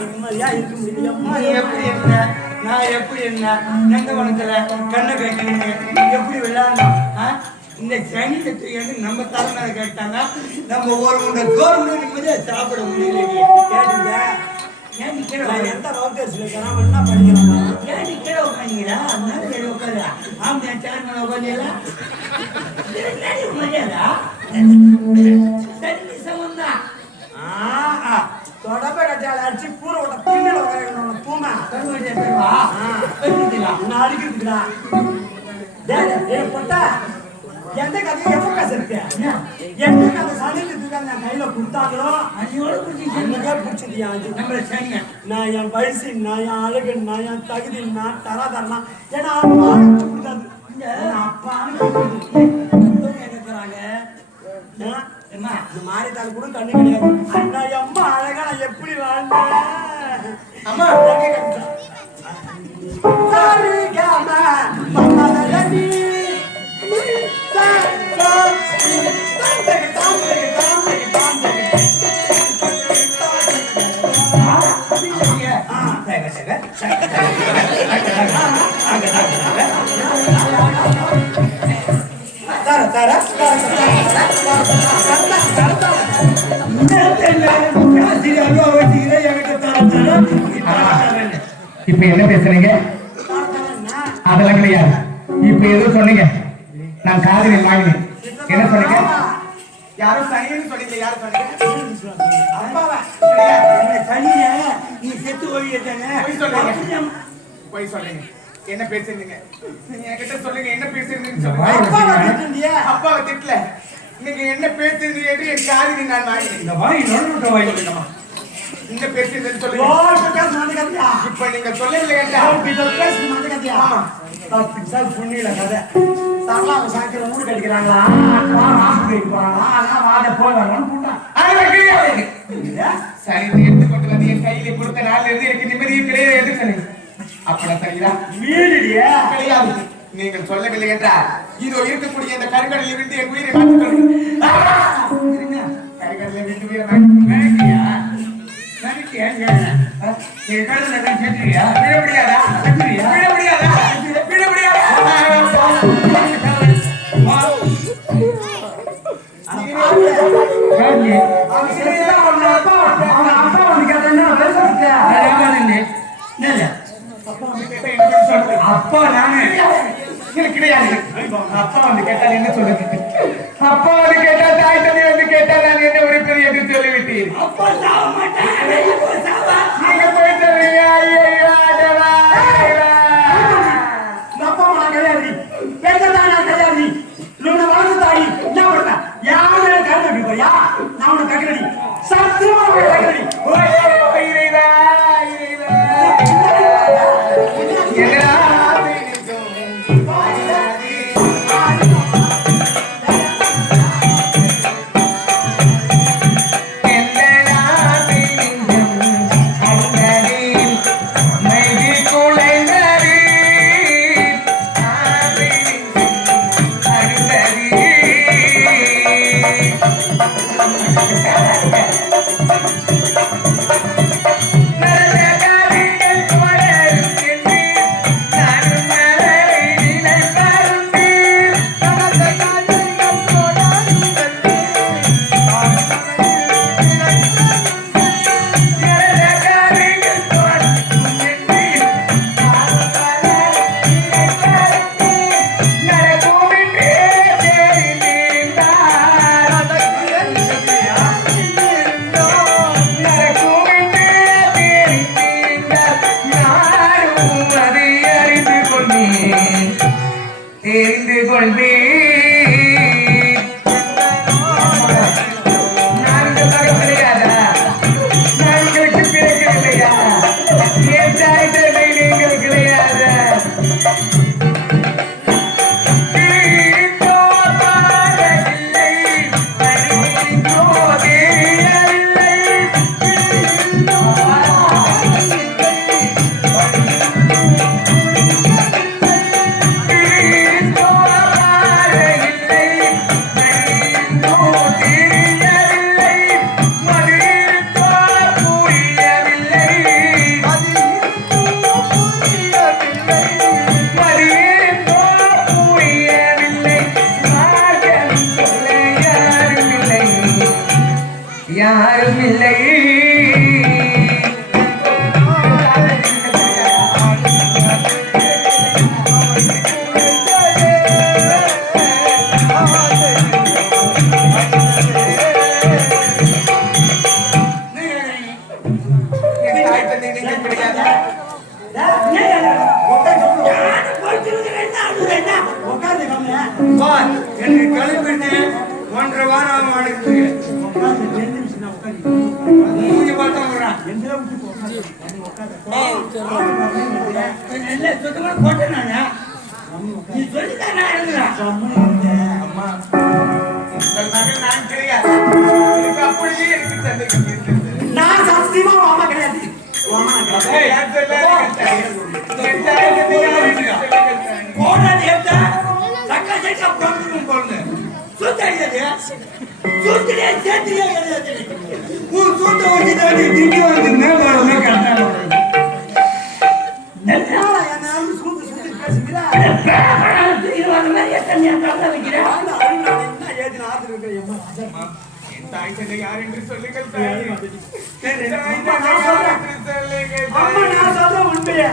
நிம்மதியா இருக்க முடியும். நீ எப்படி இருந்த, நான் எப்படி இருந்தேன், நந்தவனத்துல கண்ணை கட்டின்னு எப்படி விளையாடணும்? இந்த சனியை தூக்கி நம்ம தலைமையில கேட்டாங்க. நம்ம ஒரு முண்டை சோறு கூட நிம்மதியா சாப்பிட முடியல. கேட்டுங்க எந்த ரோக்கர்ஸ்ல இருக்கிறான் என்ன பண்ணிக்கிறான்? ஏன் கீழே உட்காந்துக்கிறா? அதனால கீழே உட்காரு. ஆமா சேர்மன் உட்காந்துல மரியாதா சரி சமந்தா தொடப்ப கட்டியால அடிச்சு கூற விட்ட பின்னல உட்காரணும். பூமா நான் அடிக்கிறதுக்குடா. பட்டா எந்த கதையும் எப்ப பேசுறது? எந்த கதை சனிக்கு நான் கையில கொடுத்தாங்களோ அன்னைக்கே பிடிச்சது. நான் என் வயசு, நான் என் அழகு, நான் என் தகுதி, நான் தராதரலாம். ஏன்னா கொடுக்காது அப்பான்னு கேட்கிறாங்க. இந்த மாரித்தாள் கூட கண்ணு கிடையாது. நான் அம்மா அழகா நான் எப்படி வாழ்ந்தேன் அம்மா இப்ப என்ன பேசுறீங்க? அதெல்லாம் கிடையாது. இப்ப ஏதோ சொன்னீங்க, நான் காதலி வாங்கினேன். என்ன சொன்னீங்க? யாரும் சனின்னு சொன்னீங்க. யாரும் சொன்னீங்க? அப்பாவா சனிய நீ செத்து ஒழியத்தானே போய் சொல்றீங்க. என்ன பேசுறீங்க? நீங்க என்கிட்ட சொல்லுங்க, என்ன பேசுறீங்கன்னு அப்பாவை திட்டல. நீங்க என்ன பேசுறீங்க என்று என் காதலி நான் வாங்கினேன். இந்த வாங்கி நோட்டு வாங்கிக்கணுமா? இந்த பேசுறதுன்னு சொல்லுங்க. இப்ப நீங்க சொல்லலையா? புண்ணியில கதை சரளாவை சாக்கிற ஊடு கட்டிக்கிறாங்களா? சரி, எடுத்துக்கொண்டு வந்து என் கையில கொடுத்த நாள்ல இருந்து எனக்கு நிம்மதியும் கிடையாது. சொன்னீங்க அப்பதான் சரியா? கிடையாது. நீங்கள் சொல்லவில்லை என்றால் இதோ இருக்கக்கூடிய இந்த கருங்கடலில் விட்டு என் உயிரை மாற்றிக்கொள்ளுங்க. கருங்கடலில் விட்டு உயிரை மாற்றிக்கொள்ளுங்க. அப்பா நானு கிடையாது. அப்பா வந்து கேட்டால் என்ன சொல்றது? அப்பா வந்து கேட்டால் தாய் தந்தை வந்து கேட்டால் நான் என்ன உறுப்பினர் என்று சொல்லிவிட்டீர். நீங்க போய் சொல்றீங்க. அப்பா நான் கிடையாது, பெற்றதான் நான் கிடையாது. உன்னை வளர்ந்து தாடி என்ன பண்ண? யாரு கல்வி போயா? நான் உனக்கு கக்கடி சத்தியமா கக்கடி. யாரும் இல்லை. எனக்கு கிளம்பிட்டு 1.5 வாரம் அடுத்து மூஞ்சி பார்த்தா விடுறான் சுத்தமா போட்டேன் நானு. நீ சொல்லிதான் நான் எழுதுறேன். அம்மா உங்கள் மகன் நான் கிடையாது. எனக்கு அப்படியே எனக்கு சந்தேகம் இருந்தது. நான் சத்தியமா மாமா கிடையாது. மாமா போடாது ஏத்தா சக்கா சைட்டா போட்டுக்கும் போடுங்க சுத்தடியாது சுத்தடியே சேர்த்தியே கிடையாது. உன் சூட்ட வச்சு தான் நீ திட்டி வந்து மேம்பாடமே கட்டாங்க. என்னாலும் சூட்டு சூட்டு பேசுகிறா. என் தாய் தந்தை யார் என்று சொல்லுங்கள் தாயே. அம்மா நான் சொல்ற உண்மையா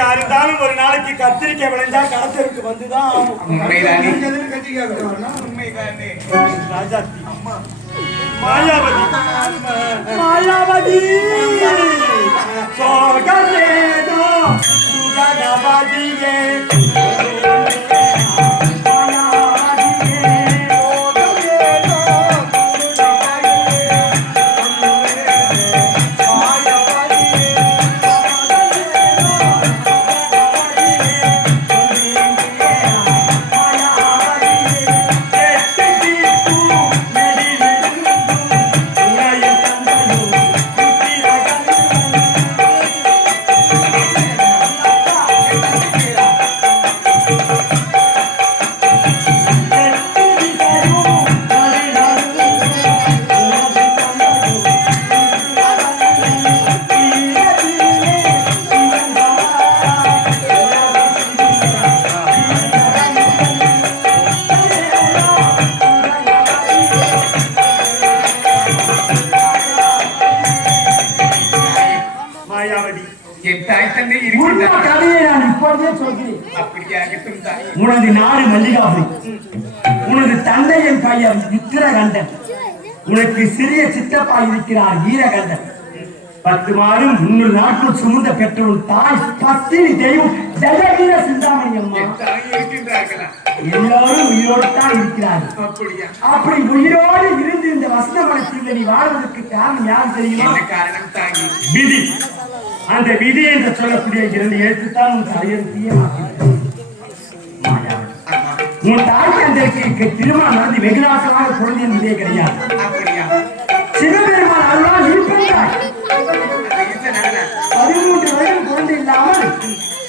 யாருந்தாலும் ஒரு நாளைக்கு கத்திரிக்காய் விளைஞ்சா கடத்தருக்கு வந்துதான் ஆகும். உண்மைதானே உண்மைதானே ராஜாத்தி அம்மா மாயாவதி மாயாவதி சோகலேதோ சுகதவதியே என் தாய் தந்தை கதையை நான் இப்பொழுதே சொல்கிறேன். அப்படியாகட்டும் தாய். உனது நாடு மல்லிகாபுரி, உனது தந்தையின் பையன் உத்திரகண்டன், உனக்கு சிறிய சித்தப்பா இருக்கிறார் வீரகண்டன். 10 மாதம் 300 நாட்கள் சுமந்த பெற்ற உன் தாய் பத்தினி தெய்வம் ஜெகவீர சிந்தாமணி அம்மா என் தாய் இருக்கின்றார்களா? எல்லாரும் உயிரோடு தான் இருக்கிறார்கள். அப்படியா? அப்படி உயிரோடு இருந்து இந்த வசனமனத்தில் நீ வாழ்வதற்கு காரணம் யார் தெரியுமா? என்ன காரணம் தாங்கி? விதி. அந்த விதி என்று சொல்லக்கூடிய 2 எழுத்துத்தான் உன் தலையெழுத்தையே மாற்றிவிட்டது. உன் தாய் தந்தைக்கு திருமணம் நடந்து வெகு நாட்களாக குழந்தை என்பதே கிடையாது. அப்படியா? சிவபெருமான் அருளால் இருக்கின்றார். 13 வயது குழந்தை இல்லாமல்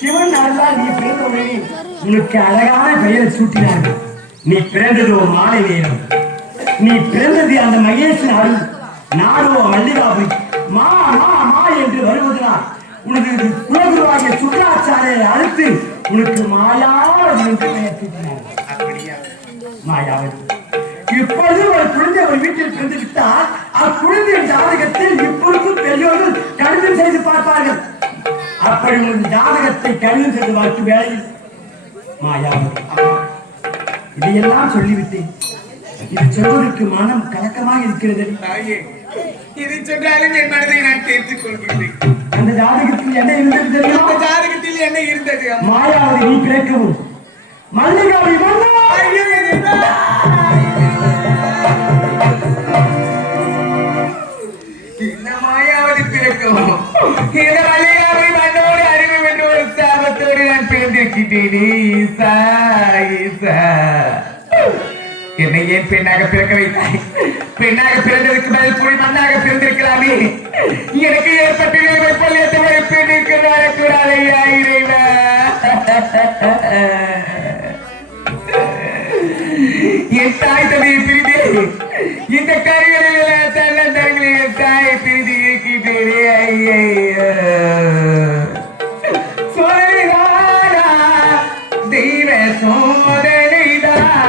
சிவன் அருளால் நீ பிறந்த உடனே உனக்கு அழகான பெயரை சூட்டினார்கள். நீ பிறந்ததோ மாலை நேரம். நீ பிறந்தது அந்த மகேசன் அருள். நாடோ மல்லிகாபுரி. மா மா மா என்று வருவதனால் உனது குலகுருவாகிய சுக்கராச்சாரியை அழைத்து உனக்கு மாயாவதி என்று பெயர் சூட்டினார்கள். அப்படியா? மாயாவதி. இப்பொழுது ஒரு குழந்தை ஒரு வீட்டில் பிறந்து விட்டால் அக்குழந்தையின் ஜாதகத்தில் இப்பொழுதும் பெரியோர்கள் கடிதம் செய்து பார்ப்பார்கள். அப்படி உன் ஜாதகத்தை கடிதம் செய்து பார்க்கும் வேளையில் மாயாவதி, இதையெல்லாம் சொல்லிவிட்டேன். இது சொல்வதற்கு மனம் கலக்கமாக இருக்கிறது. தாயே, இதை சொன்னாலும் என் மனதை நான் தேர்த்துக் கொள்கிறேன். அந்த ஜாதகத்தில் என்ன இருந்தது தெரியுமா? அந்த ஜாதகத்தில் என்ன இருந்தது? மாயாவதி நீ பிறக்கவும் மல்லிகாவை என்ன மாயாவதி பிறக்கவும் இந்த மல்லிகாவை மண்ணோடு அறிவு என்ற ஒரு சாபத்தோடு நான் பிறந்திருக்கின்றேனே. ஈசா ஈசா, என்னை ஏன் பெண்ணாக பிறக்க வைத்தாய்? பெண்ணாக பிறந்ததுக்கு பதில் புலி மண்ணாக பிறந்திருக்கலாமே. எனக்கு ஏற்பட்ட நிலைமை போல் எந்த ஒரு பெண்ணிற்கு வரக்கூடாது ஐயா இறைவா. என் தாய் தந்தையை பிரிந்து இந்த கரைகளில் தன்னந்தரங்களில் என் தாயை பிரிந்து இருக்கின்றேனே. ஐயா சோதனைதானா தெய்வ சோதனைதான்.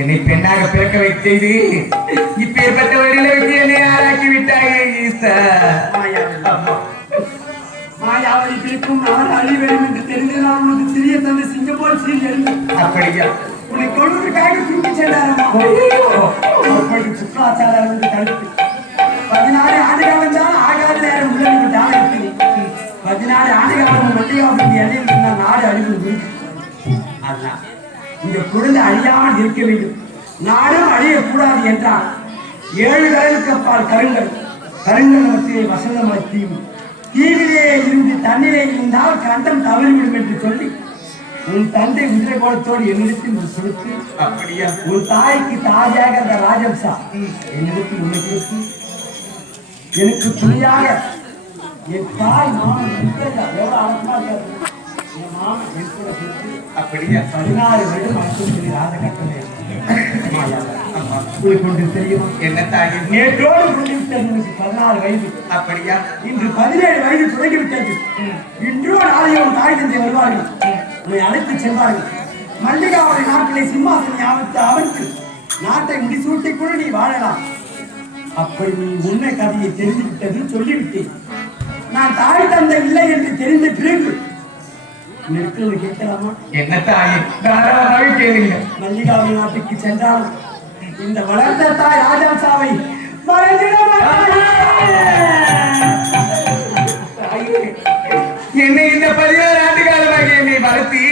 என்னை பெண்ணாக பிறக்க வைத்தது இப்பேற்பட்ட வழியில வைத்து என்னை ஆளாக்கி விட்டாயே ஈசா. மாயாவதி பிடிக்கும் நான் அழிவேன் என்று தெரிந்ததால் உனக்கு சிறிய தந்தை சிங்கப்பூர் சீரியல் அப்படியா? உன்னை கொள்வதற்காக தூக்கி சென்றாரம்மா. அப்படி சுற்றாச்சாரம் வந்து தடுத்து 14 ஆண்டுகள் தான் ஆகாத நேரம் உள்ளிட்டால் 14 ஆண்டுகள் மத்தியாவதி எல்லையில் இருந்தால் நாடு அழிவு. அதுதான் இந்த குழந்தை அழியாமல் இருக்க வேண்டும், நாடும் அழியக்கூடாது என்றால் 7 கடலுக்கு அப்பால் கருங்கல் மத்தியை வசந்தமலை தீவு, தீவிலே இருந்து தண்ணீரை இருந்தால் கண்டம் தவறிவிடும் என்று சொல்லி உன் தந்தை உதிரை கோலத்தோடு என்னிடத்தில் கொடுத்து, அப்படியா? உன் தாய்க்கு தாயாக அந்த ராஜம்சா என்னிடத்தில் உன்னை கொடுத்து, எனக்கு துணையாக என் தாய் மாமன் எவ்வளவு அழகமா இருக்காரு, என் மாமன் என் கூட கொடுத்து, அப்படியா? 16 வருடம் மட்டும் சொல்லி ராஜ கட்டளை கொண்டு தெரியும். என்ன தாய்? நேற்றோடு கொண்டுவிட்டது 16 வயது. அப்படியா? இன்று 17 வயது தொடங்கிவிட்டது. இன்றோ நாளையோ தாய் தந்தை வருவார்கள், உன்னை அழைத்து செல்வார்கள். மல்லிகாவுடைய நாட்டிலே சிம்மாசனை அமர்த்து நாட்டை முடிசூட்டி கூட நீ வாழலாம். அப்படி நீ உண்மை கதையை தெரிந்து விட்டது சொல்லிவிட்டேன். நான் தாய் தந்தை இல்லை என்று தெரிந்த பிறகு நெருக்கல் கேட்கலாமா? என்ன தாய்? தாராளமாக கேளுங்க. மல்லிகாவின் நாட்டுக்கு சென்றால் இந்த வளர்ந்த தாய் ராஜாசாவை மறைந்திட என்னை இந்த 16 ஆண்டு காலமாக என்னை வளர்த்தி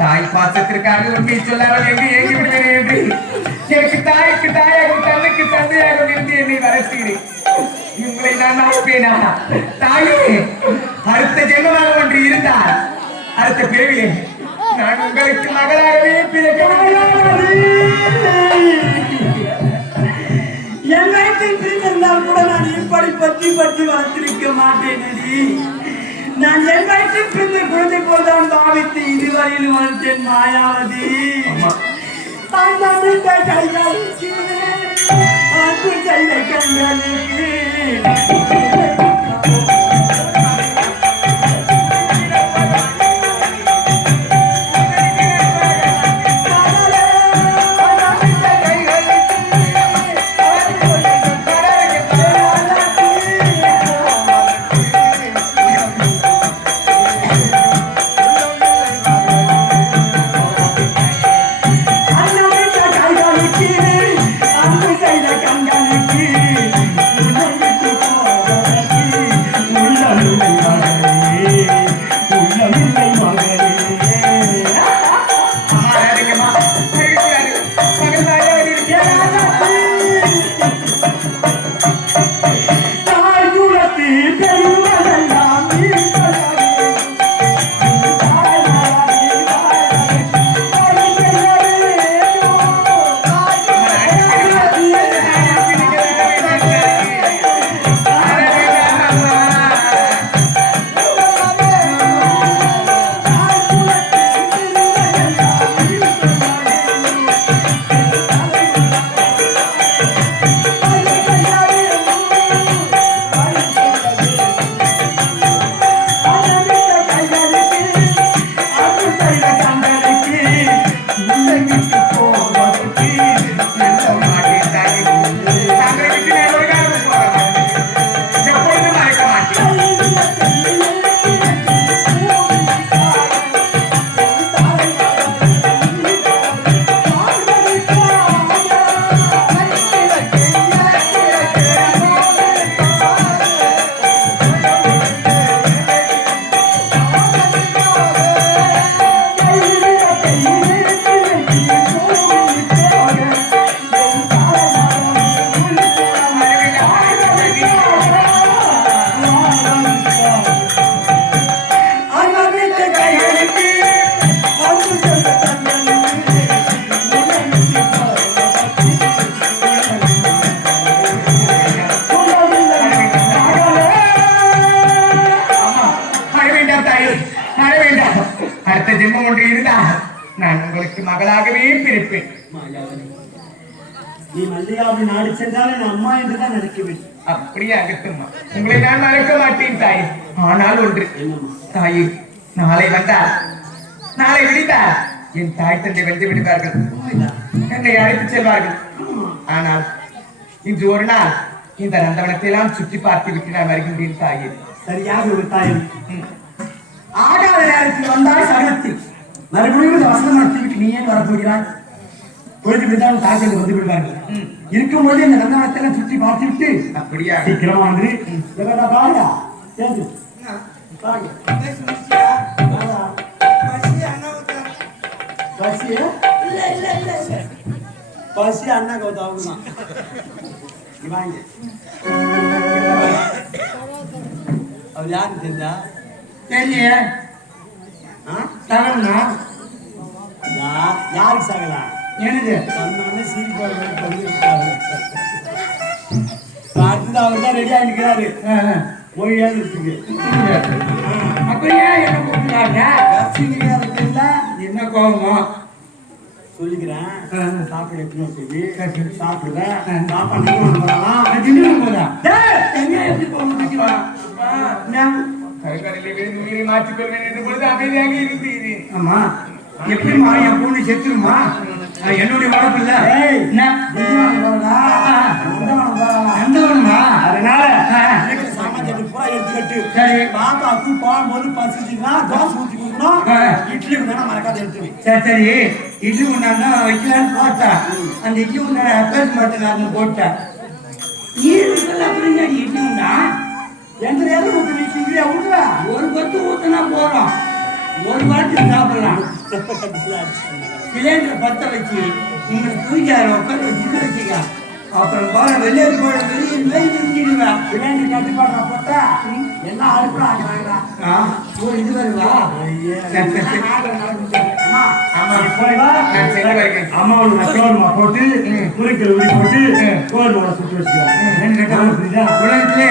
தாய் பாசத்திற்காக உண்மை சொல்லாமல் என்று ஏங்கி விடுவேன் என்று எனக்கு தாய்க்கு தாயாக தன்னுக்கு தந்தையாக இருந்து என்னை வளர்த்தீரேன். உங்களை நான் அழைப்பேனா? தாயே, அடுத்த ஜென்மமாக ஒன்று இருந்தால் அடுத்த பிறவிலே நான் உங்களுக்கு மகளாகவே பிறக்க என் வயிற்றில் பிரிந்திருந்தால் கூட நான் இப்படி பற்றி வளர்த்திருக்க மாட்டேன். நான் என் வயிற்றில் பிரிந்த குழந்தை போல்தான் பாவித்து இதுவரையில் வளர்த்தேன். மாயாவதி அந்த வீட்டை கைகாலுக்கு அன்பு செய்த கண்களுக்கு ஜென்மம் ஒன்று இருந்தா நான் உங்களுக்கு மகளாகவே பிறப்பேன். நீ மல்லிகாவின் நாடு சென்றால் என் அம்மா என்றுதான் நினைக்க வேண்டும். அப்படியே அகத்துமா, உங்களை நான் மறக்க மாட்டேன் தாய். ஆனால் ஒன்று தாயே, நாளை வந்தால் நாளை விடித்தால் என் தாய் தந்தை வந்து விடுவார்கள், என்னை அழைத்து செல்வார்கள். ஆனால் இன்று ஒரு நாள் இந்த நந்தவனத்தை எல்லாம் சுற்றி பார்த்து விட்டு நான் வருகின்றேன் தாயே. சரியாக ஒரு தாய். ஆகாத நேரத்தில் வந்தால் சகத்தில் மறுபடியும் இந்த வசனம் நடத்திவிட்டு நீ ஏன் வரப்போகிறாய்? பொழுது விட்டால் தாய்கள் வந்து விடுவார்கள். இருக்கும்போது இந்த நந்தவனத்தை எல்லாம் சுற்றி பார்த்து விட்டு அப்படியா? சீக்கிரமா வந்து பாருடா கேது பாருங்க பசி பசி அண்ணா கௌதாவுமா வாங்க. அவர் யாரு தெரிஞ்சா? தெரிய சகலனா யாருக்கு சகலாம்? எனக்கு அடுத்தது அவர் தான் ரெடி ஆகிருக்கிறாரு. மொழி எழுதுறதுக்கு அப்படியே என்ன கூப்பிடுறாங்க? என்ன கோபமா சொல்லிக்கிறேன். சாப்பிட எத்தனை சொல்லி சாப்பிடுவேன். எப்படி போகணும்? கருங்கடலில் விழுந்து உயிரை மாற்றிக்கொள்வேன் என்ற பொழுது அமைதியாக இருந்தீர்கள். ஆமா, எப்படிமா என் பொண்ணு செத்துருமா? என்னுடைய வளர்ப்பு இல்ல. அதனால சாமான் பூரா எடுத்துக்கிட்டு சரி பாப்பாக்கு போகும்போது பசிச்சுன்னா தோசை ஊற்றி கொடுக்கணும். இட்லி வேணா மறக்காத எடுத்து. சரி இட்லி உண்டானா வைக்கலான்னு பார்த்தேன். அந்த இட்லி உண்டான அப்பாஸ் மாட்டேன் போட்டேன். அப்படின்னா இட்லி உண்டா எந்த நேரம் ஊற்றி இட்லியா ஊற்றுவேன். ஒரு பத்து ஊத்துனா போறோம், ஒரு வாட்டி சாப்பிடலாம். சிலிண்டர் பத்த வச்சு உங்களுக்கு தூக்கியாரு உட்காந்து வச்சுட்டு வச்சுக்க. அப்புறம் போற வெளியேறி போற வெளியே நிறுத்திடுவேன். சிலிண்டர் கட்டுப்பாடு போட்டா எல்லாம் அழுப்பா ஆகிறாங்களா? இது வருவா? அம்மா ஒண்ணு கோதுமா போட்டு முறுக்கில் உரி போட்டு கோதுமா சுட்டு வச்சுக்கலாம். உலகத்திலே